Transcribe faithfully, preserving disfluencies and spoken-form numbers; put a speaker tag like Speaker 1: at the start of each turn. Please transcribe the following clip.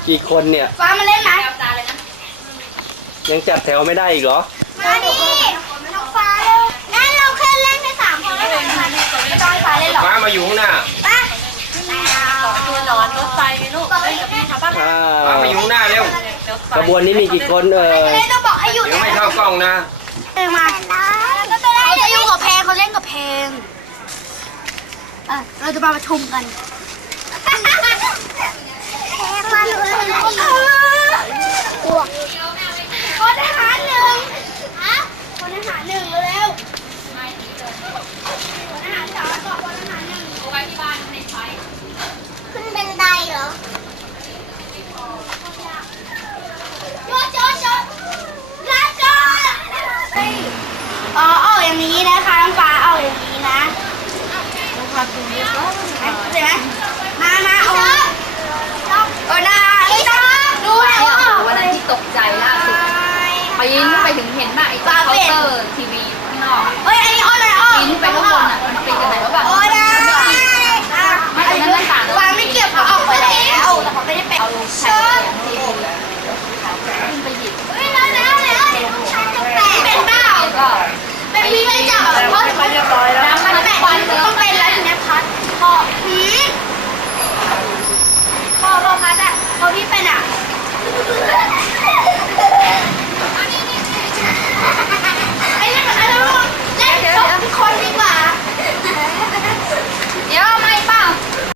Speaker 1: กี่คนเนี่ย
Speaker 2: ฟ้ามาเล่นไหม
Speaker 1: ยังจัดแถวไม่ได้อีกเหรอ
Speaker 2: มาดิน้องฟ้าเร็วงั้นเราแค่เล่นแค่สามคนแล้วกันไม่ต้องฟ้าเล่นหรอก
Speaker 3: ฟ้ามาอยู่ข้างหน้า
Speaker 2: ไป
Speaker 4: ตัวหนอนรถไฟไงลูกเล่นกับพี่เขาปะ
Speaker 1: อ่า
Speaker 3: ฟ้ามาอยู่ข้างหน้าเร็ว
Speaker 1: ขบวนนี้มีกี่คนเอ่ย
Speaker 2: เล่นต้องบอกให้หยุด
Speaker 3: เดี๋ยวไม่เข้ากล้องนะ
Speaker 2: มาเขาจะอยู่กับเพลงเขาเล่นกับเพลงเออเราจะมาประชุมกันเพลงมาเลยคนทหารหนึ่งฮะคนทหารหนึ่งเร็วคนทหารสองบอกคนทหารหนึ่งเอาไว้ที่บ้านในไฟขึ้นบันไดเหรอโจ๊ะโจ๊ะโจ๊ะลาโจ๊ะอ๋อเอาอย่างนี้นะคะน้องฟ้าเอาอย่างนี้นะน้องฟ้าคุณเรียบร้อยเห็นไหมมามาเอาเออนาไม่ต้องดูแล้ว
Speaker 4: วันนั้นที่ตกใจล่าสุดไปยินไปถึงเห็นป่ะไอ้เคาน์เตอร์ที